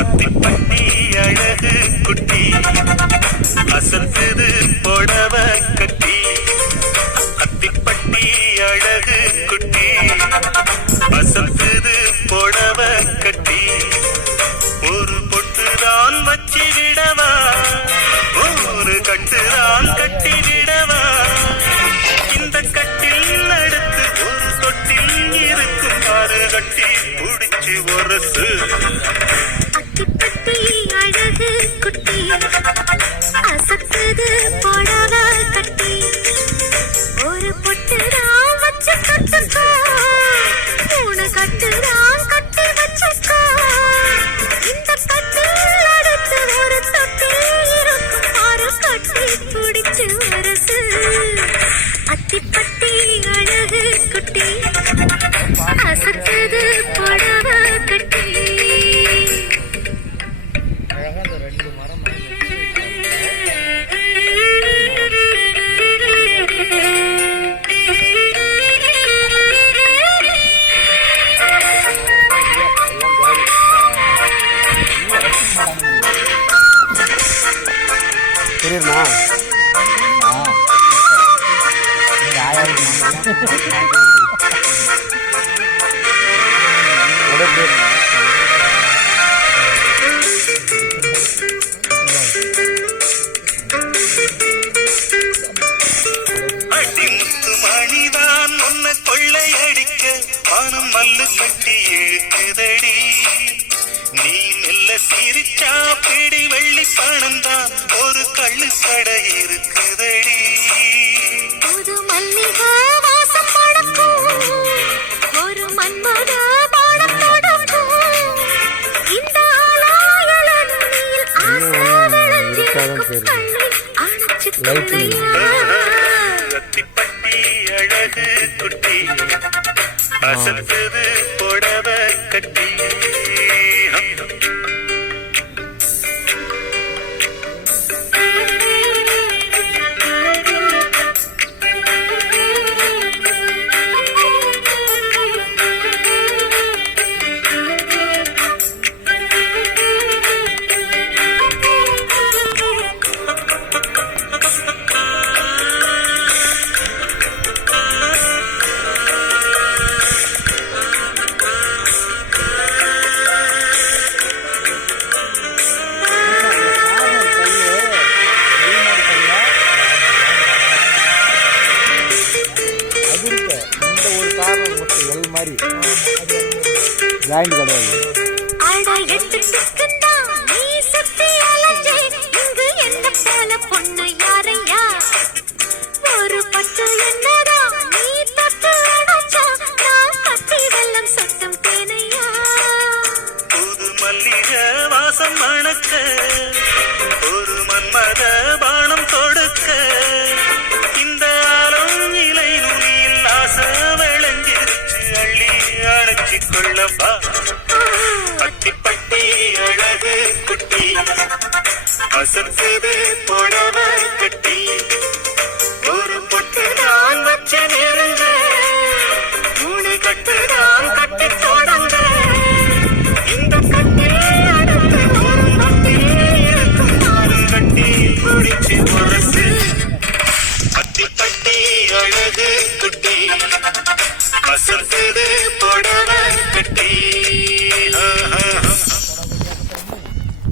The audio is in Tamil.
அத்திப்பட்டி அழகு குட்டி அசத்துது புடவ கட்டி. அத்திப்பட்டி அழகு குட்டி அசத்துது புடவ கட்டி. ஒரு பொட்டுதான் வச்சு விடவா, ஒரு கட்டுதான் கட்டி விடவா. இந்த கட்டில் அடுத்து ஒரு தொட்டில் இருக்கும், ஆறு கட்டி பிடிச்சு ஒரசு. அத்திப்பட்டி அழகு குட்டி அசத்துது புடவ கட்டி. ஒரு பொட்டுதான் வச்சு கட்டுக்கோ, மூணு கட்டுதான் கட்டி வச்சுக்கோ. இந்த கட்டில் அடுத்து ஒரு தொட்டில் இருக்கும், ஆறு கட்டி பிடிச்சு வரசு. அத்திப்பட்டி அழகு குட்டி அசத்துது புடவ கட்டி. தெரியுமா? அடிமுத்து மணிதான் உன்னை கொள்ளையடிக்க மனம் மல்லு கட்டி இழுக்குதடி. நீ மெல்ல சிரிச்சா பிடி வெள்ளி பணம்தான் ஒரு கள்ளு கடை இருக்குதடி. புது மல்லிகை வாசம் படக்கும், ஒரு மன்மத பாடம் தொடக்கும். இந்த ஆலாயல நுனியில் ஆசை விளைஞ்சிருக்கும், கண்ணை அணைச்சு கொள்ளையா. அத்திப்பட்டி அழகு குட்டி அசத்துது புடவ கட்டி. ஜாயிண்ட் கிடையாது. அட எட்டு சிக்கந்தா நீ சுத்தி அலைஞ்சே, இங்கு என்ன போல பொண்ணு யாரையா. ஒரு பட்டு என்னடா நீ தொட்டு அடைச்சா, நான் கட்டி வெள்ளம் சொட்டும் தேனையா. புது மல்லிகை வாசம் மணக்க ஒரு மன்மத பானம் தொடுக்க. இந்த ஆலம் இலை நுனியில் ஆசை விளைஞ்சிருச்சு, அள்ளி அணைச்சி கொள்ளப்பா. அத்திப்பட்டி அழகு குட்டி அசத்துது புடவ கட்டி. ஒரு பொட்டுதான் வச்சு நெருங்க, மூணு கட்டுதான் கட்டி தொடங்க. இந்த கட்டில் அடுத்து ஒரு தொட்டில் இருக்கும், ஆறு கட்டி பிடிச்சு ஒரசு. அத்திப்பட்டி அழகு குட்டி